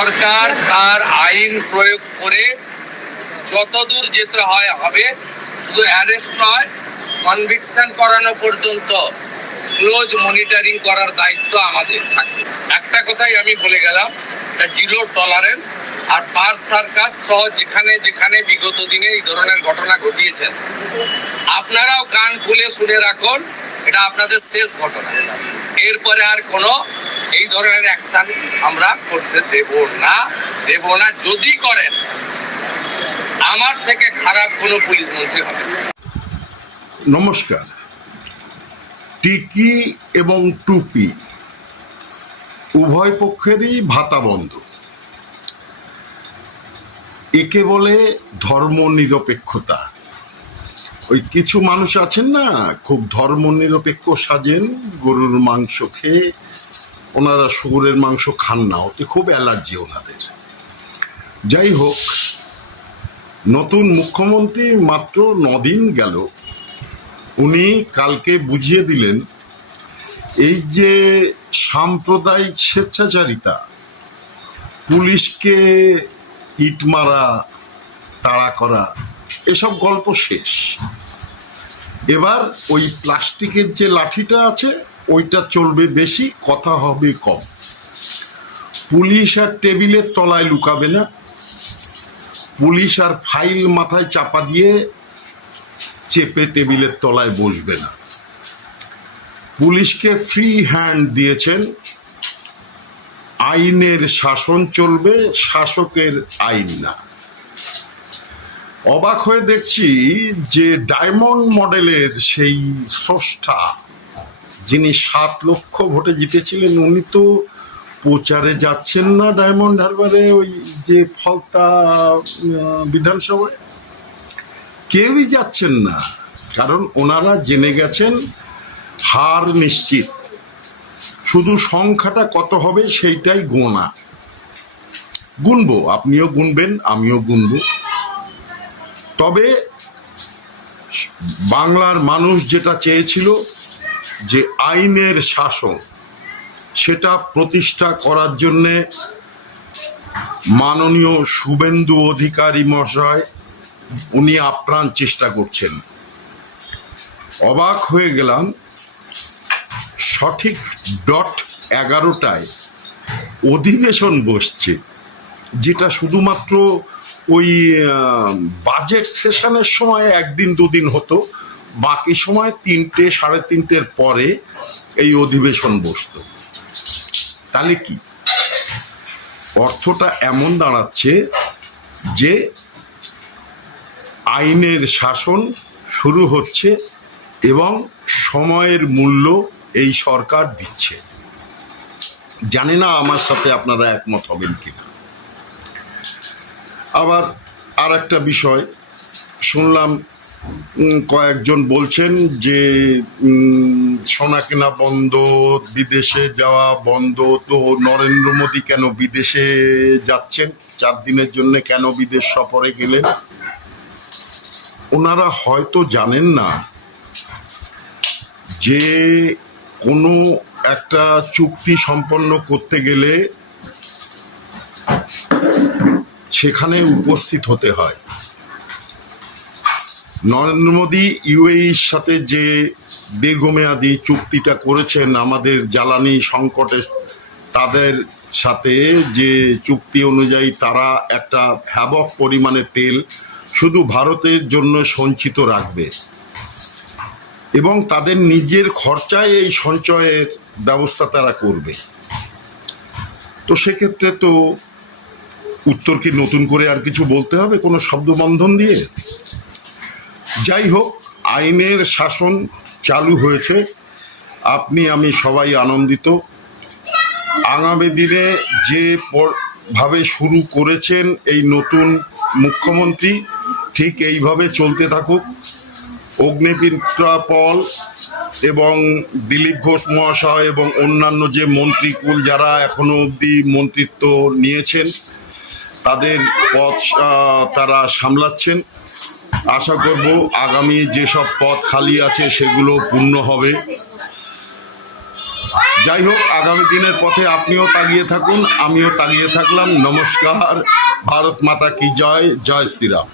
সরকার তার আইন প্রয়োগ করে যতদূর যেতে হয় হবে, শুধু অ্যারেস্ট নয়, কনভিকশন করানো পর্যন্ত ক্লোজ মনিটরিং করার দায়িত্ব আমাদের থাকবে। একটা কথাই আমি বলে গেলাম, জিরো টলারেন্স। আর পার সার্কাস সহ যেখানে যেখানে বিগত দিনে এই ধরনের ঘটনা ঘটিয়েছেন, আপনারাও কান খুলে শুনে রাখুন, এটা আপনাদের শেষ ঘটনা। এরপরে আর কোনো এই ধরনের অ্যাকশন আমরা করতে দেব না। যদি করেন, আমার থেকে খারাপ কোনো পুলিশ মন্ত্রী হবে। নমস্কার। টিকি এবং টুপি উভয় পক্ষেরই ভাতা বন্ধ। একে বলে ধর্মনিরপেক্ষতা। ওই কিছু মানুষ আছেন না, খুব ধর্মনিরপেক্ষ সাজেন, গরুর মাংস খেয়ে, ওনারা শুকুরের মাংস খান না, ওতে খুব অ্যালার্জি ওনাদের। যাই হোক, নতুন মুখ্যমন্ত্রী মাত্র 9 দিন গেল, উনি কালকে বুঝিয়ে দিলেন এই যে সাম্প্রদায়িক স্বেচ্ছাচারিতা, পুলিশকে ইট মারা, তাড়া করা, এসব গল্প শেষ। এবার ওই প্লাস্টিকের যে লাঠিটা আছে ওইটা চলবে বেশি, কথা হবে কম। পুলিশ আর টেবিলের তলায় লুকাবে না, পুলিশ আর ফাইল মাথায় চাপা দিয়ে চেপে টেবিলের তলায় বসবে না। পুলিশকে ফ্রি হ্যান্ড দিয়েছেন, আইনের শাসন চলবে, শাসকের আইন না। অবাক হয়ে দেখছি যে ডায়মন্ড মডেলের সেই স্রষ্টা, যিনি 7 লক্ষ ভোটে জিতেছিলেন, উনি তো প্রচারে যাচ্ছেন না ডায়মন্ড হারবারে, ওই যে ফলতা বিধানসভায় কেউই যাচ্ছেন না। কারণ ওনারা জেনে গেছেন হার নিশ্চিত, শুধু সংখ্যাটা কত হবে সেইটাই গোনা। গুনবো, আপনিও গুনবেন, আমিও গুনবো। তবে বাংলার মানুষ যেটা চেয়েছিল যে আইনের শাসন, সেটা প্রতিষ্ঠা করার জন্যে মাননীয় শুভেন্দু অধিকারী মহাশয় উনি আপ্রাণ চেষ্টা করছেন। অবাক হয়ে গেলাম, সঠিক 11টায় অধিবেশন বসছে, যেটা শুধুমাত্র ওই বাজেট সেশনের সময় 1 দিন 2 দিন হতো, বাকি সময় 3টে 3:30-র পরে এই অধিবেশন বসত। তাহলে কি অর্থটা এমন দাঁড়াচ্ছে যে আইনের শাসন শুরু হচ্ছে এবং সময়ের মূল্য এই সরকার দিচ্ছে। জানি না আমার সাথে আপনারা একমত হবেন কিনা। আবার আর একটা বিষয় শুনলাম, কয়েকজন বলছেন যে সোনা কেনা বন্ধ, বিদেশে যাওয়া বন্ধ, তো নরেন্দ্র মোদী কেন বিদেশে যাচ্ছেন, 4 দিনের জন্য কেন বিদেশ সফরে গেলেন? ওনারা হয়তো জানেন না যে কোনো একটা চুক্তি সম্পন্ন করতে গেলে সেখানে উপস্থিত হতে হয়। নরেন্দ্র মোদী ইউএইর সাথে যে দীর্ঘমেয়াদী চুক্তিটা করেছেন আমাদের জ্বালানি সংকটে, তাদের সাথে যে চুক্তি অনুযায়ী তারা একটা হ্যাবক পরিমাণে তেল শুধু ভারতের জন্য সঞ্চিত রাখবে এবং তাদের নিজের খরচায় এই সঞ্চয়ের ব্যবস্থা তারা করবে। তো সেক্ষেত্রে তো উত্তর কি নতুন করে আর কিছু বলতে হবে কোনো শব্দবন্ধন দিয়ে? যাই হোক, আইনের শাসন চালু হয়েছে, আপনি আমি সবাই আনন্দিত। আগামী দিনে যে ভাবে শুরু করেছেন এই নতুন মুখ্যমন্ত্রী, ঠিক এইভাবে চলতে থাকুক। অগ্নিমিত্রা পল এবং দিলীপ ঘোষ মহাশয় এবং অন্যান্য যে মন্ত্রীকুল যারা এখনো অবধি মন্ত্রিত্ব নিয়েছেন, তাদের পদ তারা সামলাচ্ছেন। আশা করব আগামী যেসব পদ খালি আছে সেগুলো পূর্ণ হবে। যাই হোক, আগামী দিনের পথে আপনিও তাগিয়ে থাকুন, আমিও তাগিয়ে থাকলাম। নমস্কার। ভারত মাতা কি জয়, জয় শ্রীরাম।